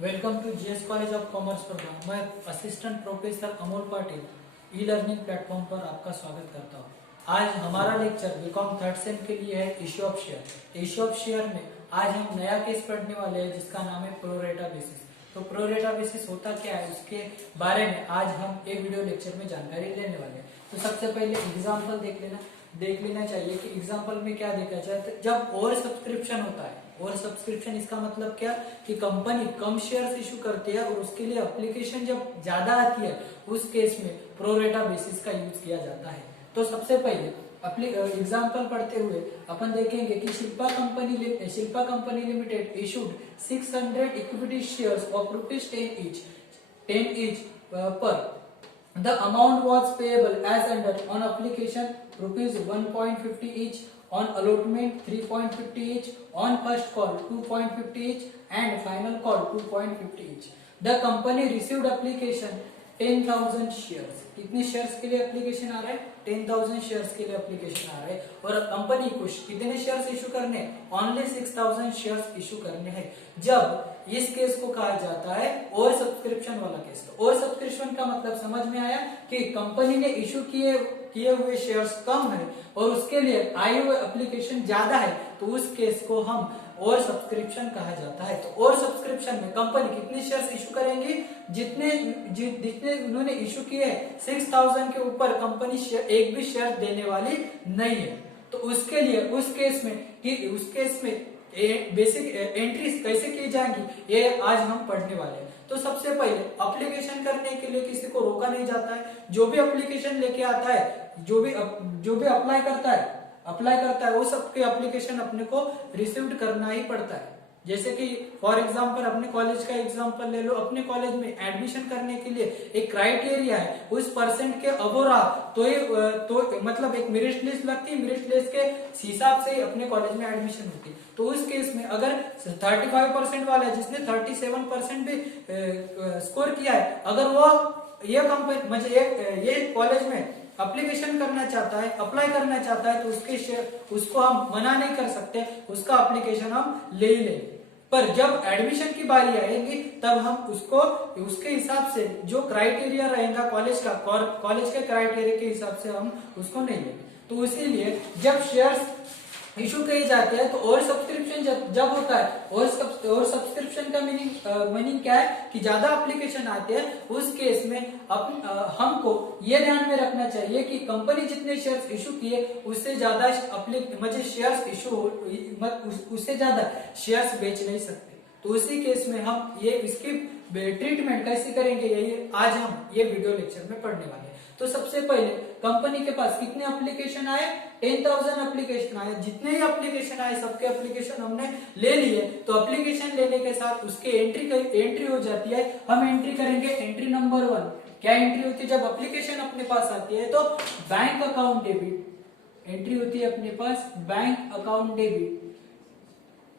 Welcome to GS college of commerce programme. मैं assistant professor Amol Patil e learning platform पर आपका स्वागत करता हूं। आज हमारा लेक्चर बीकॉम थर्ड सेम के लिए है issue of share. Issue of share में आज हम नया केस पढ़ने वाले हैं जिसका नाम है प्रोरेटा बेसिस। तो प्रोरेटा बेसिस होता क्या है उसके बारे में आज हम एक वीडियो लेक्चर में जानकारी लेने वाले हैं। तो सबसे पहले एग्जाम्पल देख लेना चाहिए कि एग्जाम्पल में क्या देखा जाए। तो जब ओवर सब्सक्रिप्शन होता है, ओवर सब्सक्रिप्शन इसका मतलब क्या कि कंपनी कम शेयर्स इशू करती है और उसके लिए एप्लीकेशन जब ज्यादा आती है उस केस में प्रोरेटा बेसिस का यूज किया जाता है। तो सबसे पहले एग्जाम्पल पढ़ते हुए अपन देखेंगे कि Shilpa company limited issued 600 equity shares of ₹10 each per the amount was payable as under on application ₹1.50 each, on allotment 3.50 each, on first call 2.50 each and final call 2.50 each. The company received application 10,000 shares. कितने shares के लिए application आ रहा है? 10,000 shares के लिए application आ रहा है और कंपनी को कितने शेयर्स इशू करने हैं? ओनली 6,000 शेयर्स इशू करने हैं। जब इस केस को कहा जाता है ओवर सब्सक्रिप्शन वाला केस। तो ओवर सब्सक्रिप्शन का मतलब समझ में आया कि कंपनी ने इशू किए हुए शेयर्स कम है और उसके लिए आए हुए एप्लीकेशन ज्यादा है, तो उस केस को हम ओवर सब्सक्रिप्शन कहा जाता है। तो ओवर सब्सक्रिप्शन में कंपनी कितने शेयर्स इशू करेंगी? जितने उन्होंने इशू किए 6,000 के ऊपर कंपनी एक भी शेयर देने वाली नहीं है। तो उसके लिए उस केस में बेसिक एंट्रीज कैसे की जाएंगी ये आज हम पढ़ने वाले हैं। तो सबसे पहले एप्लीकेशन करने के लिए किसी को रोका नहीं जाता है। जो भी एप्लीकेशन लेके आता है, जो भी अप्लाई करता है वो सबके एप्लीकेशन अपने को रिसीव करना ही पड़ता है। जैसे कि फॉर एग्जांपल अपने कॉलेज का एग्जांपल ले लो। अपने कॉलेज में एडमिशन करने के लिए एक क्राइटेरिया है, उस परसेंट के अबो रहा तो मतलब एक मेरिट लिस्ट लगती है, मेरिट लिस्ट के हिसाब से ही अपने कॉलेज में एडमिशन होती है। तो उस केस में अगर 35% वाला है जिसने 37% भी स्कोर किया है, अगर वो ये कंपनी मतलब ये कॉलेज में एप्लीकेशन करना चाहता है, अप्लाई करना चाहता है, तो उसको हम मना नहीं कर सकते, उसका एप्लीकेशन हम ले ही लेंगे। पर जब एडमिशन की बारी आएगी तब हम उसके हिसाब से जो क्राइटेरिया रहेगा कॉलेज के क्राइटेरिया के हिसाब से हम उसको नहीं लेंगे। तो इसीलिए जब शेयर्स इशू किए जाते हैं तो ओवर सब्सक्रिप्शन जब होता है, ओवर सब्सक्रिप्शन का मीनिंग क्या है कि ज्यादा एप्लीकेशन आते हैं। उस केस में हमको ये ध्यान में रखना चाहिए कि कंपनी जितने शेयर्स इशू किए उससे ज्यादा शेयर्स इशू उससे ज्यादा शेयर्स बेच नहीं सकते। तो उसी केस में हम इसकी ट्रीटमेंट कैसे करेंगे ये आज हम ये वीडियो लेक्चर में पढ़ने वाले हैं। तो सबसे पहले कंपनी के पास कितने एप्लीकेशन आए? 10,000 एप्लीकेशन आए। जितने ही एप्लीकेशन आए सबके एप्लीकेशन हमने ले लिए। तो एप्लीकेशन लेने के साथ उसके एंट्री हो जाती है। हम एंट्री करेंगे एंट्री नंबर 1। क्या एंट्री होती है? जब एप्लीकेशन अपने पास आती है तो बैंक अकाउंट डेबिट एंट्री होती है अपने पास, बैंक अकाउंट डेबिट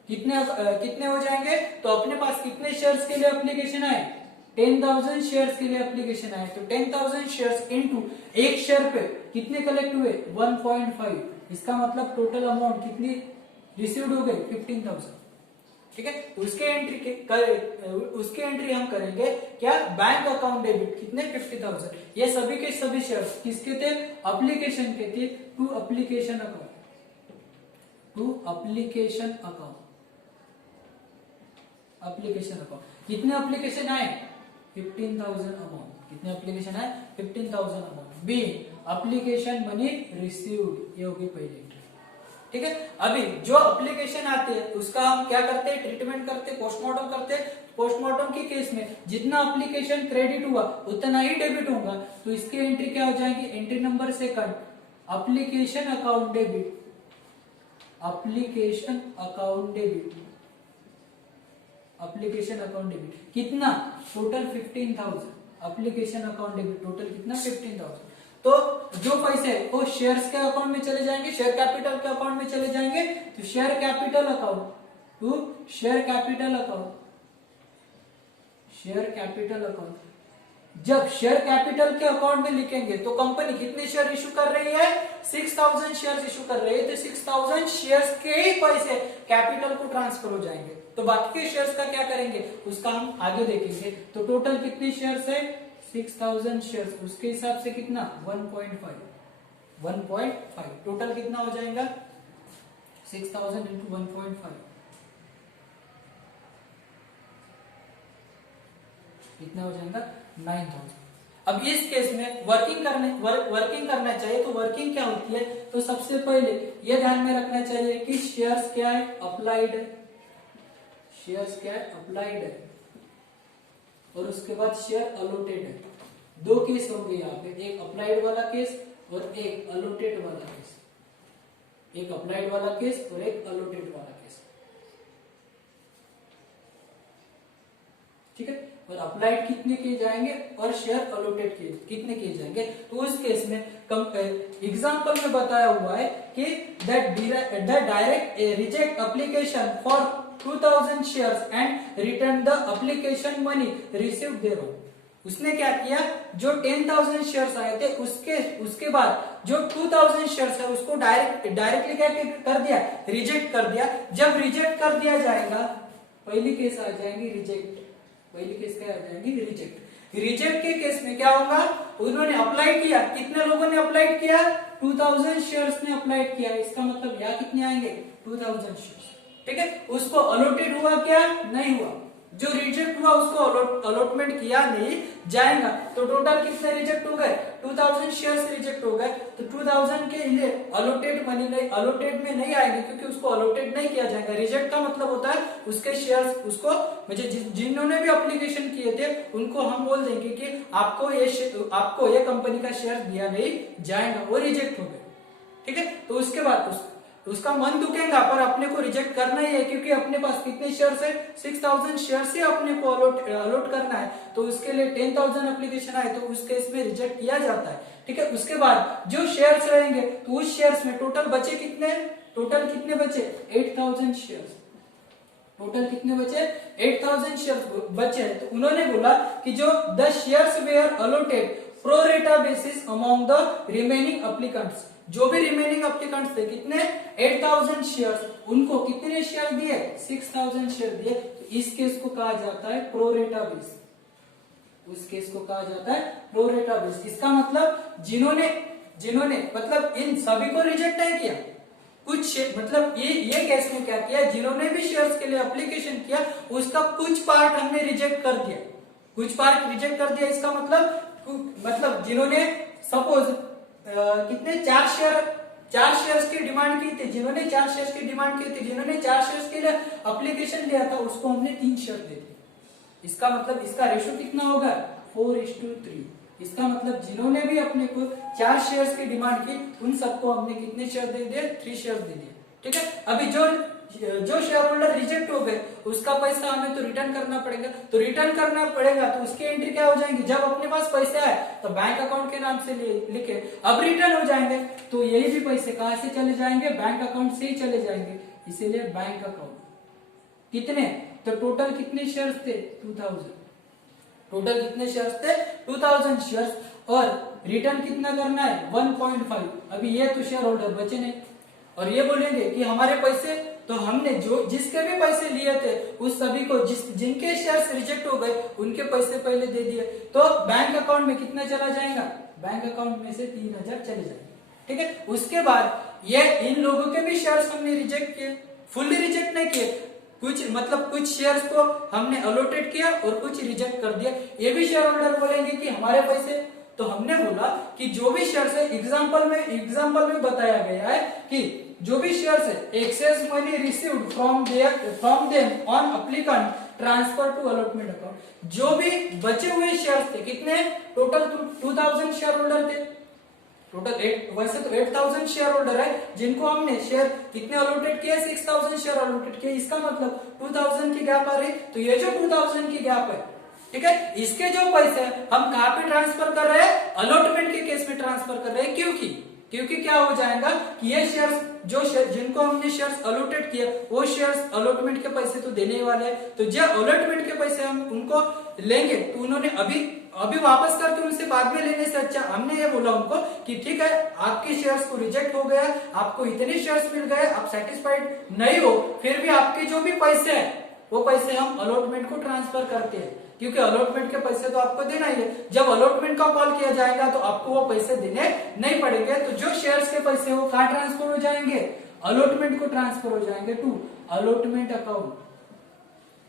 कितने हो जाएंगे? तो अपने पास कितने शेयर्स के लिए एप्लीकेशन आए? 10,000 शेयर्स के लिए एप्लीकेशन आए। तो 10,000 शेयर्स इनटू एक शेयर पे कितने कलेक्ट हुए? 1.5। इसका मतलब टोटल अमाउंट कितनी रिसीव्ड हो गई? 15,000। ठीक है। उसके एंट्री हम करेंगे क्या? बैंक अकाउंट डेबिट कितने? 50,000। ये सभी के सभी शेयर्स किसके थे? एप्लीकेशन के थे। टू एप्लीकेशन अकाउंट कितने एप्लीकेशन आए? 15,000 अमाउंट। कितने एप्लीकेशन आए? 15,000 amount. By application money received, ये होगी पहली एंट्री। ठीक है। अभी जो एप्लीकेशन आते हैं उसका हम क्या करते हैं? ट्रीटमेंट करते, पोस्टमार्टम करते। पोस्टमार्टम के केस में जितना एप्लीकेशन क्रेडिट हुआ उतना ही डेबिट होगा। तो इसकी एंट्री क्या हो जाएगी? Entry number 2 application account debit. Application account debit कितना? Total 15,000। Application account debit total कितना? 15,000। तो जो पैसे वो शेयर्स के अकाउंट में चले जाएंगे, शेयर कैपिटल के अकाउंट में चले जाएंगे। तो शेयर कैपिटल अकाउंट जब शेयर कैपिटल के अकाउंट में लिखेंगे तो कंपनी कितने शेयर इशू कर रही है? 6,000 शेयर इशू कर रही है। तो 6,000 शेयर्स के ही पैसे कैपिटल को ट्रांसफर हो जाएंगे। तो बाकी के शेयर्स का क्या करेंगे उसका हम आगे देखेंगे। तो टोटल कितने शेयर्स है 6000 शेयर्स, उसके हिसाब से कितना 1.5 टोटल कितना हो जाएगा 6000 इंटू 1.5 कितना हो जाएगा 9000। अब इस केस में वर्किंग करना चाहिए तो वर्किंग क्या होती है, तो सबसे पहले ये ध्यान में रखना चाहिए कि शेयर्स क्या है अप्लाइड है, शेयर्स क्या है अप्लाइड है, और उसके बाद शेयर अलोटेड है। दो केस होंगे यहाँ पे, एक अप्लाइड वाला केस और एक अलोटेड वाला केस, एक अप्लाइड वाला केस और एक अलोटेड वाला केस, ठीक है। और अप्लाइड कितने किए जाएंगे और शेयर अलोटेड कितने किए जाएंगे, तो उस केस में एग्जांपल में बताया हुआ है कि the direct reject application for 2000 shares and return the application money received thereon. उसने क्या किया, जो 10,000 शेयर्स आए थे उसके बाद जो 2000 शेयर्स है उसको डायरेक्टली क्या कर दिया रिजेक्ट कर दिया। जब रिजेक्ट कर दिया जाएगा पहली केस आ जाएंगी रिजेक्ट, पहली केस क्या आ जाएंगी रिजेक्ट। रिजेक्ट के केस में क्या होगा, उन्होंने अप्लाई किया, कितने लोगों ने अप्लाई किया 2000 शेयर्स ने अप्लाई किया, इसका मतलब यहाँ कितने आएंगे 2000 शेयर्स, ठीक है। उसको अलॉटेड हुआ क्या नहीं हुआ, जो रिजेक्ट हुआ उसको अलॉटमेंट किया नहीं जाएगा। तो टोटल कितने रिजेक्ट हो गए 2000 शेयर्स रिजेक्ट हो गए, तो 2000 के लिए अलॉटेड मनी नहीं, अलॉटेड में नहीं आएंगे क्योंकि उसको अलॉटेड नहीं किया जाएगा। रिजेक्ट का मतलब होता है उसके शेयर्स उसको मुझे जिन्होंने भी एप्लीकेशन किए थे उनको हम बोल देंगे कि आपको ये कंपनी का शेयर दिया नहीं जाएगा, वो रिजेक्ट हो गए, ठीक है। तो उसके बाद उसका मन दुखेगा पर अपने को रिजेक्ट करना ही है क्योंकि अपने पास कितने शेयर्स है 6000 शेयर्स ही अपने को अलॉट करना है। तो उसके लिए 10,000 एप्लीकेशन आए तो उस केस में रिजेक्ट किया जाता है, ठीक है। उसके बाद जो शेयर्स रहेंगे तो उस शेयर्स में टोटल बचे कितने 8000 शेयर्स, टोटल कितने बचे 8000 शेयर्स बचे। तो उन्होंने बोला कि जो the shares were allotted pro रेटा basis among the remaining applicants, जो भी रिमेनिंग एप्लीकेंट्स थे कितने 8000 शेयर्स, उनको कितने शेयर दिए 6000 शेयर दिए। तो इस केस को कहा जाता है प्रोरेटा बेस, उस केस को कहा जाता है प्रोरेटा बेस। इसका मतलब जिन्होंने मतलब इन सभी को रिजेक्ट नहीं किया, कुछ मतलब ये केस में क्या किया, जिन्होंने भी शेयर्स के लिए एप्लीकेशन किया उसका कुछ पार्ट हमने रिजेक्ट कर दिया, कुछ पार्ट रिजेक्ट कर दिया। इसका मतलब जिन्होंने सपोज कितने 4 शेयर्स की डिमांड की थी, जिन्होंने 4 शेयर्स की डिमांड की थी, जिन्होंने 4 शेयर्स के लिए एप्लीकेशन दिया था उसको हमने 3 शेयर दे दिए। इसका मतलब इसका रेशो कितना होगा 4:3। इसका मतलब जिन्होंने भी अपने को 4 शेयर्स की डिमांड की उन सबको हमने कितने शेयर दे दिए 3 शेयर दे दिए, ठीक है। अभी जो शेयर होल्डर रिजेक्ट हो गए उसका पैसा हमें तो रिटर्न करना पड़ेगा, तो रिटर्न करना पड़ेगा तो उसकी एंट्री क्या हो जाएंगी, जब अपने पास पैसे आए तो बैंक अकाउंट के नाम से लिखे, अब रिटर्न हो जाएंगे तो यही भी पैसे कहां से चले जाएंगे बैंक अकाउंट से ही चले जाएंगे, इसीलिए बैंक अकाउंट। कितने, तो टोटल कितने शेयर्स थे 2000, टोटल कितने शेयर्स थे 2000 शेयर्स, और रिटर्न कितना करना है 1.5। अभी ये तो शेयर होल्डर बचे नहीं, और ये बोलेंगे कि हमारे पैसे तो हमने जिसके भी पैसे लिए थे उस सभी को जिनके शेयर्स रिजेक्ट हो गए उनके पैसे पहले दे दिए, तो बैंक अकाउंट में कितना चला जाएगा, बैंक अकाउंट में से 3000 चले जाएंगे, ठीक है। उसके बाद ये इन लोगों के भी शेयर्स हमने रिजेक्ट किए, फुल्ली रिजेक्ट नहीं किए, कुछ शेयर्स को हमने अलॉटेड किया और कुछ रिजेक्ट कर दिया। ये भी शेयर होल्डर बोलेंगे कि हमारे पैसे, तो हमने बोला कि जो भी शेयर्स है एग्जांपल में बताया गया है कि जो भी शेयर्स है excess money received from them on applicant transfer to allotment account, जो भी बचे हुए शेयर्स थे कितने टोटल 2000 शेयर होल्डर थे, टोटल वैसे तो 8000 शेयर होल्डर है जिनको हमने शेयर कितने अलॉटेड किए 6000 शेयर अलॉटेड किए। इसका मतलब 2000 की गैप आ रही, तो ये जो 2000 की गैप है, ठीक है, इसके जो पैसे हम कहां पे ट्रांसफर कर रहे हैं अलॉटमेंट के केस में ट्रांसफर कर रहे हैं, क्योंकि क्या हो जाएगा कि ये शेयर्स जिनको हमने शेयर्स अलॉटेड किए वो शेयर्स अलॉटमेंट के पैसे तो देने ही वाले हैं, तो जो अलॉटमेंट के पैसे हम उनको लेंगे तो उन्होंने अभी वापस करके उनसे बाद में लेने से अच्छा हमने ये बोला उनको कि ठीक है आपके शेयर्स को रिजेक्ट हो गया, आपको इतने शेयर्स मिल गए, आप सेटिस्फाइड नहीं हो, फिर भी आपके जो भी पैसे हैं वो पैसे हम अलॉटमेंट को ट्रांसफर करते हैं, क्योंकि अलॉटमेंट के पैसे तो आपको देना ही है। जब अलॉटमेंट का कॉल किया जाएगा तो आपको वो पैसे देने नहीं पड़ेंगे। तो जो शेयर्स के पैसे वो कहाँ ट्रांसफर हो जाएंगे, अलॉटमेंट को ट्रांसफर हो जाएंगे टू अलॉटमेंट अकाउंट।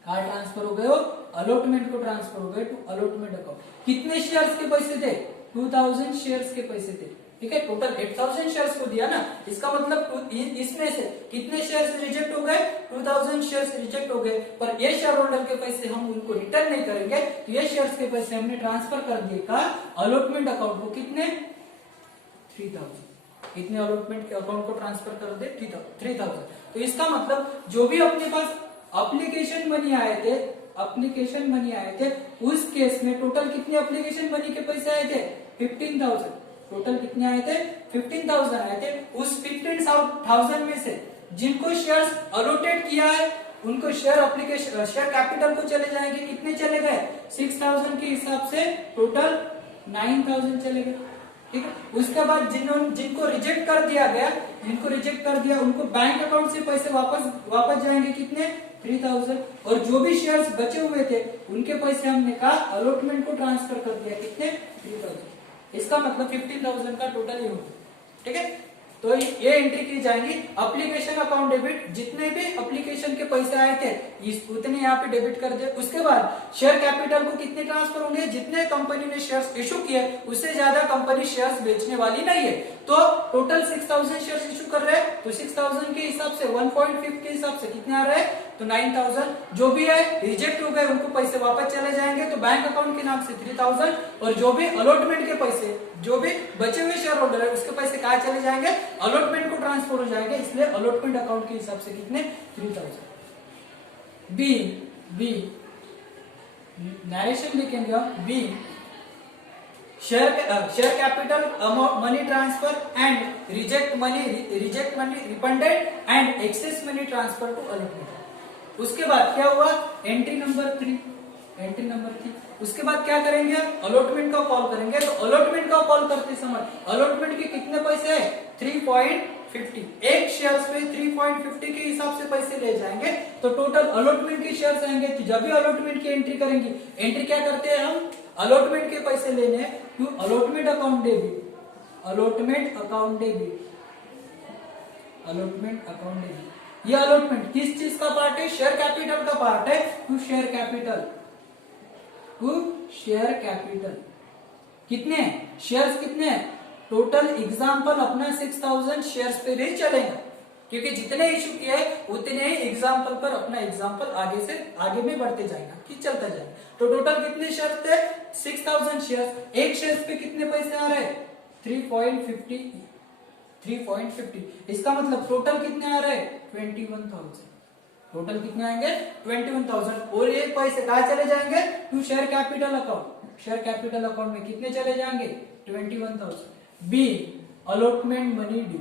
कहाँ ट्रांसफर हो गए हो, अलॉटमेंट को ट्रांसफर हो गए टू अलॉटमेंट अकाउंट। कितने शेयर्स के पैसे थे, 2000 शेयर्स के पैसे थे, ठीक है। टोटल 8000 शेयर्स को दिया ना, इसका मतलब इसमें से कितने शेयर्स रिजेक्ट हो गए, 2000 शेयर्स रिजेक्ट हो गए। पर ये शेयर होल्डर के पैसे हम उनको रिटर्न नहीं करेंगे, तो ये शेयर्स के पैसे हमने ट्रांसफर कर दिए का अलॉटमेंट अकाउंट को। कितने, 3000। कितने अलॉटमेंट के अकाउंट को ट्रांसफर कर दे, 3000। तो इसका मतलब जो भी अपने पास एप्लीकेशन मनी आए थे, एप्लीकेशन मनी आए थे, उस केस में टोटल कितने एप्लीकेशन मनी के पैसे आए थे, 15000। टोटल कितने आए थे, 15000 आए थे। उस 15000 में से जिनको शेयर्स अलॉटेड किया है उनको शेयर एप्लीकेशन शेयर कैपिटल को चले जाएंगे, कितने चले गए, 6000 के हिसाब से टोटल 9000 चले गए, ठीक है। उसके बाद जिनको रिजेक्ट कर दिया गया, जिनको रिजेक्ट कर दिया उनको बैंक अकाउंट से पैसे वापस जाएंगे, कितने, 3000। और जो भी शेयर्स बचे हुए थे उनके पैसे हमने कहा अलॉटमेंट को ट्रांसफर कर दिया, कितने, 3000। इसका मतलब 15000 का टोटल ये होगा, ठीक है। तो ये एंट्री की जाएंगी। एप्लीकेशन अकाउंट डेबिट, जितने भी एप्लीकेशन के पैसे आए थे उतने यहाँ पे डेबिट कर दे। उसके बाद शेयर कैपिटल को कितने ट्रांसफर होंगे, जितने कंपनी ने शेयर्स इशू किए उससे ज्यादा कंपनी शेयर्स बेचने वाली नहीं है। तो टोटल 6000 शेयर्स इशू कर रहे हैं, तो 6000 के हिसाब से 1.5 के हिसाब से कितने आ रहे हैं, तो 9000। जो भी है रिजेक्ट हो गए उनको पैसे वापस चले जाएंगे, तो बैंक अकाउंट के नाम से 3000। और जो भी अलॉटमेंट के पैसे, जो भी बचे हुए शेयर होल्डर है उसके पैसे कहाँ चले जाएंगे, अलॉटमेंट को ट्रांसफर हो जाएंगे, इसलिए अलॉटमेंट अकाउंट के हिसाब से कितने, 3000। बी नरेशन लिखेंगे हम, by share capital money transfer and reject money refunded and excess money transfer to allotment. उसके बाद क्या हुआ, एंट्री नंबर 3। उसके बाद क्या करेंगे, अलॉटमेंट का कॉल करेंगे। तो अलॉटमेंट का कॉल करते समय अलॉटमेंट के कितने पैसे है, 3.50। एक शेयर पे 3.50 के हिसाब से पैसे ले जाएंगे, तो टोटल अलॉटमेंट के शेयर्स आएंगे। तो जब भी अलॉटमेंट की एंट्री करेंगे, एंट्री क्या करते हैं हम, अलॉटमेंट के पैसे लेने to allotment account debit, allotment account debit. ये अलॉटमेंट किस चीज का पार्ट है, शेयर कैपिटल का पार्ट है, टू शेयर कैपिटल। कितने शेयर्स, कितने टोटल, एग्जाम्पल अपना 6000 शेयर्स पे नहीं चलेगा, क्योंकि जितने इशू किए उतने ही एग्जाम्पल पर अपना एग्जाम्पल आगे में बढ़ते जाएगा, कि चलता जाएगा। तो टोटल कितने शेयर थे, 6000 शेयर्स। एक शेयर पे कितने पैसे आ रहे हैं, 3.50। इसका मतलब टोटल कितने आ रहे हैं, 21000। टोटल कितने आएंगे, 21000। और ये पैसे कहाँ चले जाएंगे, to share capital account. Share capital account में कितने चले जाएंगे, 21000। By allotment money due.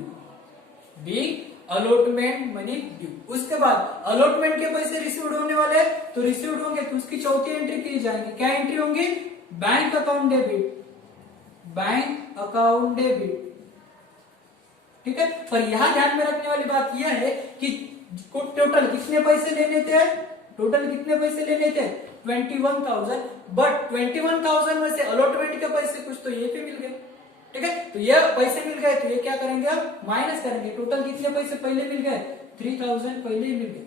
उसके बाद अलॉटमेंट के पैसे रिसीव्ड होने वाले, तो रिसीव्ड होंगे तो उसकी चौथी एंट्री की जाएंगी। क्या एंट्री होंगी, बैंक अकाउंट डेबिट, ठीक है। पर यहां ध्यान में रखने वाली बात यह है कि टोटल कितने पैसे लेने थे, 21000। बट 21000 में से अलॉटमेंट के पैसे कुछ तो ये भी मिल गए, ठीक है। तो ये पैसे मिल गए, तो ये क्या करेंगे, अब माइनस करेंगे। टोटल कितने पैसे पहले मिल गए, 3000 पहले ही मिल गए।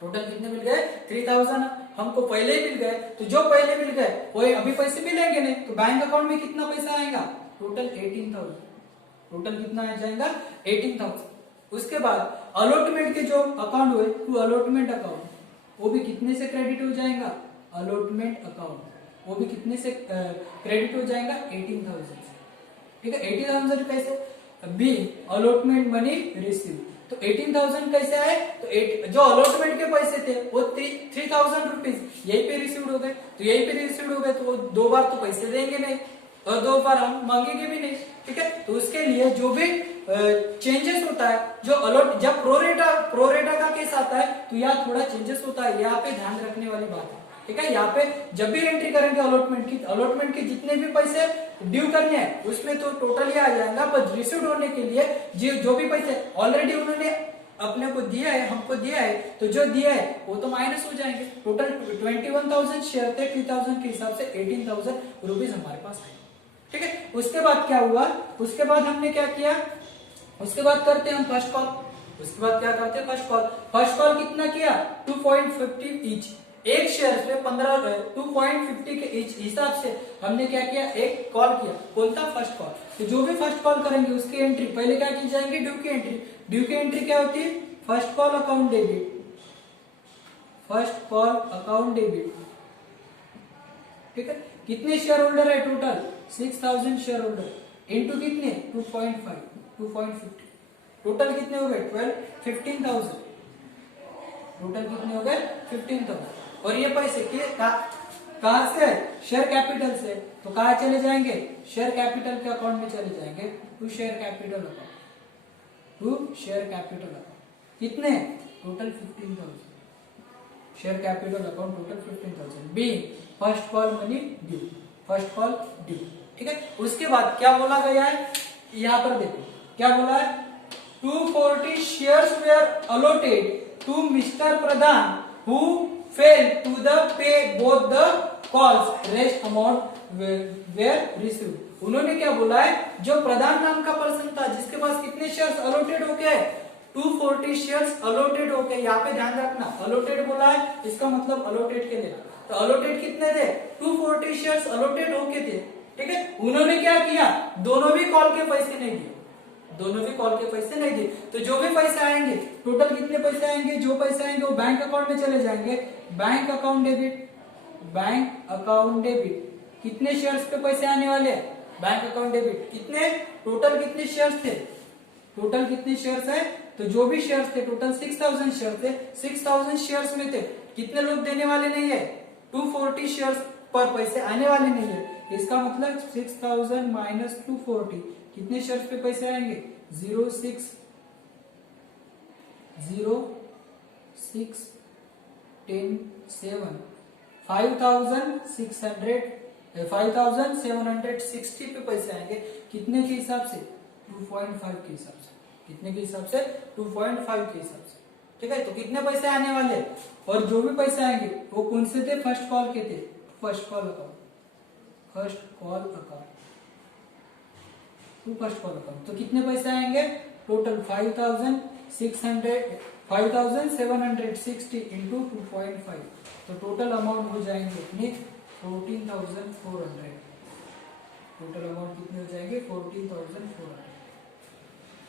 टोटल कितने मिल गए, 3000 हमको पहले ही मिल गए। तो जो पहले मिल गए वो अभी पैसे मिलेंगे नहीं, तो बैंक अकाउंट में कितना पैसा आएगा, टोटल 18000। टोटल कितना आ जाएगा, 18000। उसके बाद अलॉटमेंट के जो अकाउंट हुए, टू अलॉटमेंट अकाउंट, वो भी कितने से क्रेडिट हो जाएगा, अलॉटमेंट अकाउंट, वो भी कितने से क्रेडिट हो जाएगा, 18000 से, ठीक है। 18000 कैसे, बी अलॉटमेंट मनी रिसीव। तो 18000 कैसे आए, तो जो अलॉटमेंट के पैसे थे वो 3000 रुपीज यही पे रिसीव्ड हो गए। तो यही पे रिसीव्ड हो गए, तो वो 2 बार तो पैसे देंगे नहीं और 2 बार हम मांगेंगे भी नहीं, ठीक है। तो उसके लिए जो भी चेंजेस होता है, जो जब प्रोरेटा का केस आता है तो यहाँ थोड़ा चेंजेस होता है, यहाँ पे ध्यान रखने वाली बात है, ठीक है। यहाँ पे जब भी एंट्री करेंगे अलॉटमेंट के जितने भी पैसे ड्यू करने हैं उसमें तो टोटल ही आ जाएगा। पर रिसीव्ड होने के लिए जो भी पैसे ऑलरेडी उन्होंने अपने को दिया है, हमको दिया है, तो जो दिया है वो तो माइनस हो जाएंगे। टोटल 21,000 शेयर थे, 3,000 के हिसाब से 18,000 रुपीज हमारे पास है। ठीक है, उसके बाद क्या हुआ, उसके बाद हमने क्या किया, उसके बाद करते हैं हम फर्स्ट कॉल। उसके बाद क्या करते हैं, फर्स्ट कॉल। फर्स्ट कॉल कितना किया, 2.50 ईच, एक शेयर पे 2.50 के इच हिसाब से हमने क्या किया, एक कॉल किया। कौन सा, फर्स्ट कॉल। तो जो भी फर्स्ट कॉल करेंगे उसकी एंट्री पहले क्या की जाएंगे, ड्यू की एंट्री। ड्यू की एंट्री क्या होती है, first call account debit, first call account debit. ठीक है, कितने शेयर होल्डर है टोटल, 6,000 शेयर होल्डर, इनटू कितने, 2.50, टोटल कितने हो गए 15,000, टोटल कितने हो गए 15,000। और ये पैसे कहां से, शेयर कैपिटल से, तो कहां चले जाएंगे, शेयर कैपिटल के अकाउंट में चले जाएंगे, to share capital account, to share capital account. कितने, total 15,000, share capital account total 15,000। B first call money due, first call due. ठीक है, उसके बाद क्या बोला गया है, यहां पर देखो क्या बोला है, 240 shares were allotted to mister Pradhan who failed to the pay both the calls, rest amount were received। उन्होंने क्या बोला है, जो प्रधान नाम का पर्सन था जिसके पास कितने शेयर्स अलॉटेड हो गए, 240 शेयर्स अलॉटेड हो गए। यहाँ पे ध्यान रखना, अलॉटेड बोला है इसका मतलब अलॉटेड के लेना, तो अलॉटेड कितने थे, 240 शेयर्स अलॉटेड होके थे। ठीक है, उन्होंने क्या किया, दोनों भी कॉल के पैसे नहीं दिए, दोनों भी कॉल के पैसे नहीं दिए, तो जो भी पैसे आएंगे, टोटल कितने पैसे आएंगे, जो पैसे आएंगे वो बैंक अकाउंट में चले जाएंगे, bank account debit, bank account debit. कितने शेयर्स पे पैसे आने वाले, बैंक अकाउंट डेबिट, कितने, टोटल कितने शेयर्स थे, टोटल कितने शेयर्स है, तो जो भी शेयर्स थे टोटल 6,000 शेयर थे, 6,000 शेयर्स में थे, कितने लोग देने वाले नहीं है, 240 शेयर्स पर पैसे आने वाले नहीं है। इसका मतलब 6,000 माइनस 240, कितने शेयर्स पे पैसे आएंगे, 0.6 10 7 5,760 पे पैसे आएंगे, कितने के हिसाब से, 2.5 के हिसाब से, कितने के हिसाब से, 2.5 के हिसाब से। ठीक है, तो कितने पैसे आने वाले, और जो भी पैसे आएंगे वो कौन से थे, फर्स्ट कॉल के थे, first call account, first call account, to first call account. तो कितने पैसे आएंगे, टोटल 5,760 इंटू 2.5, तो टोटल अमाउंट हो जाएंगे अपने 14,400, टोटल अमाउंट कितने हो जाएंगे 14,400।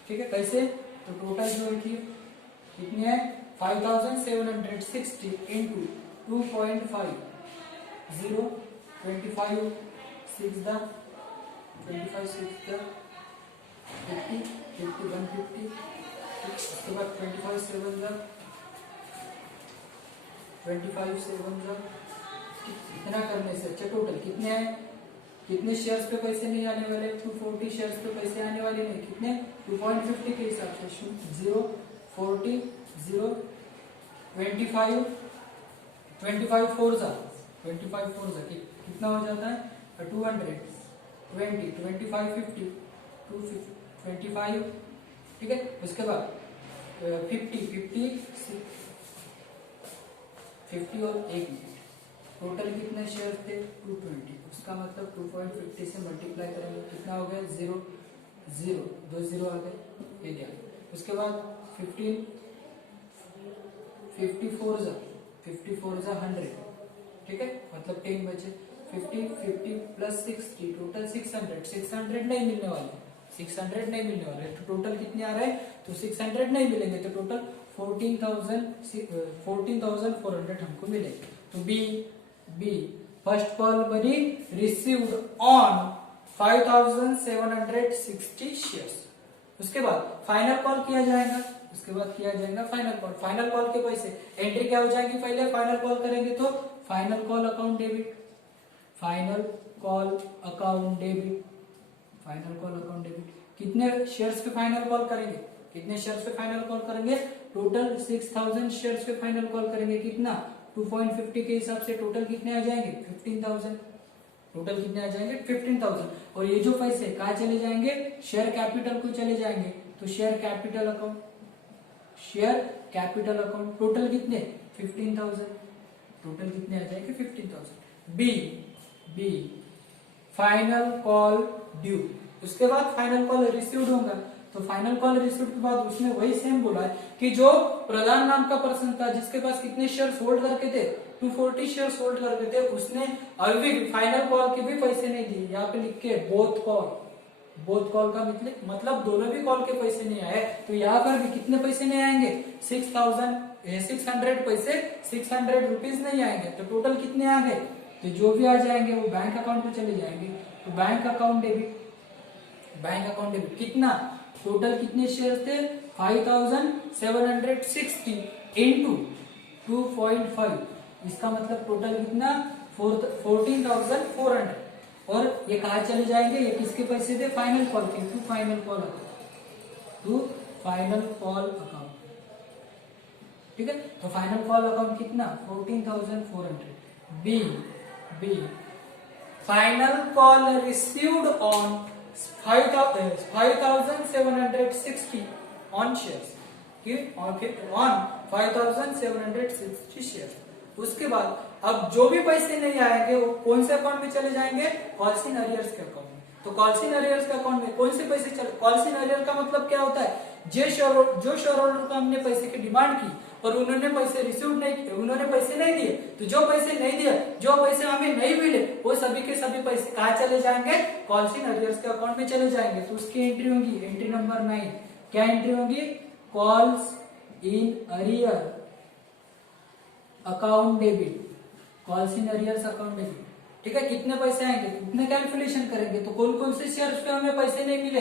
ठीक है, कैसे, तो टोटल जो है कितनी है, 5,760 इंटू 2.5, 0 25 6 द 25 6 द 50 50 150, उसके बाद 25 7 द 25 7 द, इतना करने से अच्छा टोटल कितने हैं, कितने शेयर्स पे पैसे नहीं आने वाले, 240 शेयर्स पे पैसे आने वाले नहीं, कितने 2.50 के हिसाब से 0 40 0 25 25 4 जा कितना हो जाता है 200 20 25 50 225। ठीक है, उसके बाद 50 और 1 मिनट, टोटल कितने शेयर थे 220, उसका मतलब 2.50 से मल्टीप्लाई करेंगे, कितना हो गया 0 0 2 0 आ गए, ये गया। उसके बाद 54 जा 100, ठीक है, मतलब 10 बचे, 50 प्लस 60 टोटल 600 नहीं मिलने वाले, 600 नहीं मिलने वाले, तो टोटल कितने आ रहे हैं, तो 600 नहीं मिलेंगे, तो टोटल 14,400 हमको मिलेंगे। तो by first call money received on 5,760 shares. उसके बाद फाइनल कॉल किया जाएगा, फाइनल कॉल के पैसे एंट्री क्या हो जाएगी, पहले फाइनल कॉल करेंगे तो फाइनल कॉल अकाउंट डेबिट, कितने शेयर्स पे फाइनल कॉल करेंगे, टोटल 6,000 शेयर्स पे फाइनल कॉल करेंगे, कितना 2.50 के हिसाब से टोटल कितने आ जाएंगे 15,000, टोटल कितने आ जाएंगे 15,000। और ये जो पैसे कहाँ चले जाएंगे, शेयर कैपिटल को चले जाएंगे, तो share capital account share capital account total कितने 15,000, टोटल कितने आ जाएंगे 15,000। बी फाइनल कॉल ड्यू, उसके बाद फाइनल कॉल रिसीव्ड होगा, तो फाइनल कॉल रिसीव्ड के बाद उसने वही सेम बोला है कि जो प्रधान नाम का पर्सन था जिसके पास कितने शेयर्स होल्ड करके थे 240 शेयर्स होल्ड करके थे, उसने अभी फाइनल कॉल के भी पैसे नहीं दिए। यहाँ पे लिख के बोथ कॉल का मतलब दोनों भी कॉल के पैसे नहीं आए, तो यहाँ पर भी कितने पैसे नहीं आएंगे 6,600 पैसे 600 रुपीज नहीं आएंगे, तो टोटल कितने आ गए, तो जो भी आ जाएंगे वो बैंक अकाउंट में चले जाएंगे। तो बैंक अकाउंट डेबिट कितना टोटल कितने शेयर थे 5,760 इंटू 2.5, इसका मतलब टोटल कितना 14,400, और ये कहा चले जाएंगे, ये किसके पैसे थे फाइनल कॉल के, टू फाइनल कॉल अकाउंट, ठीक है। तो फाइनल कॉल अकाउंट कितना 14,400। By final call received on 5,760 on shares, on 5,760 shares. उसके बाद अब जो भी पैसे नहीं आएंगे वो कौन से अकाउंट में चले जाएंगे, कॉल्स इन अरियर्स के अकाउंट में। तो कॉल्स इन अरियर्स के अकाउंट में कौन से पैसे चले, कॉल्स इन अरियर का मतलब क्या होता है, जो शेयर होल्डर को हमने पैसे की डिमांड की और उन्होंने पैसे रिसीव नहीं किए, उन्होंने पैसे नहीं दिए, तो जो पैसे नहीं दिए, जो पैसे हमें नहीं मिले, वो सभी के सभी पैसे कहाँ चले जाएंगे, कॉल्स इन अरियर्स के अकाउंट में चले जाएंगे। तो उसकी एंट्री होगी एंट्री नंबर 9, क्या एंट्री होगी, calls in arrear account debit, calls in arrears account debit, ठीक है। कितने पैसे आएंगे, कितने कैलकुलेशन करेंगे, तो कौन कौन से शेयर्स पे हमें पैसे नहीं मिले,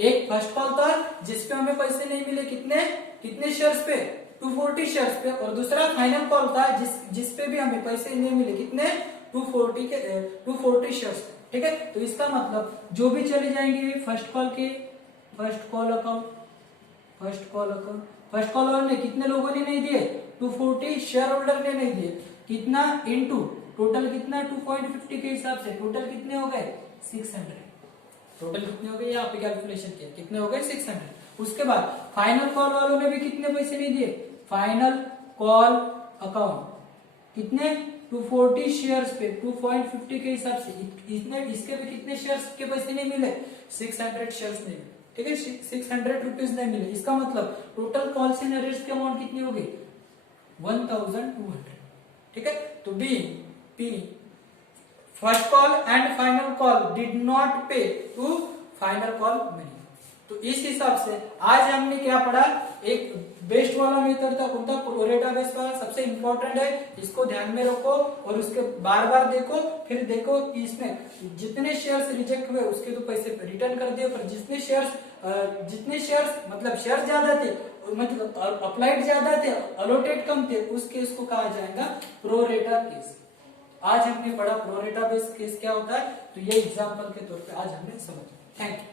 एक फर्स्ट कॉल था जिसपे हमें पैसे नहीं मिले, कितने शेयर्स पे 240 शेयर्स पे, और दूसरा फाइनल कॉल था जिसपे भी हमें पैसे नहीं मिले, कितने 240 शेयर्स, ठीक है। तो इसका मतलब जो भी चले जाएंगे फर्स्ट कॉल ने कितने लोगों ने नहीं दिए, 240 शेयर होल्डर ने नहीं दिए, कितना इनटू टोटल कितना 2.50 के हिसाब से टोटल कितने हो गए 600, टोटल कितने हो गए, यहाँ पे कैलकुलेशन किया कितने हो गए 600। उसके बाद फाइनल कॉल वालों ने भी कितने पैसे नहीं दिए, फाइनल कॉल अकाउंट कितने 240 शेयर्स पे 2.50 के हिसाब से, इसके भी कितने शेयर्स के पैसे नहीं मिले 600 शेयर्स नहीं मिले, ठीक है, 600 रुपीज नहीं मिले। इसका मतलब टोटल कॉल्स इन अरियर्स की अमाउंट कितनी होगी 1,200, ठीक है। तो by first call and final call did not pay to final call money. तो इस हिसाब से आज हमने क्या पढ़ा, एक बेस्ट वाला मेथड था कौन था, प्रोरेटा बेस वाला, सबसे इंपॉर्टेंट है, इसको ध्यान में रखो और उसके बार बार देखो, फिर देखो कि इसमें जितने शेयर्स रिजेक्ट हुए उसके तो पैसे रिटर्न कर दिए, पर जितने शेयर्स मतलब शेयर्स ज्यादा थे, मतलब अप्लाइड ज्यादा थे, अलोटेड कम थे, उस केस को कहा जाएगा प्रोरेटा केस। आज हमने पढ़ा प्रोरेटा बेस केस क्या होता है, तो ये एग्जांपल के तौर पे आज हमने समझा। Thank you.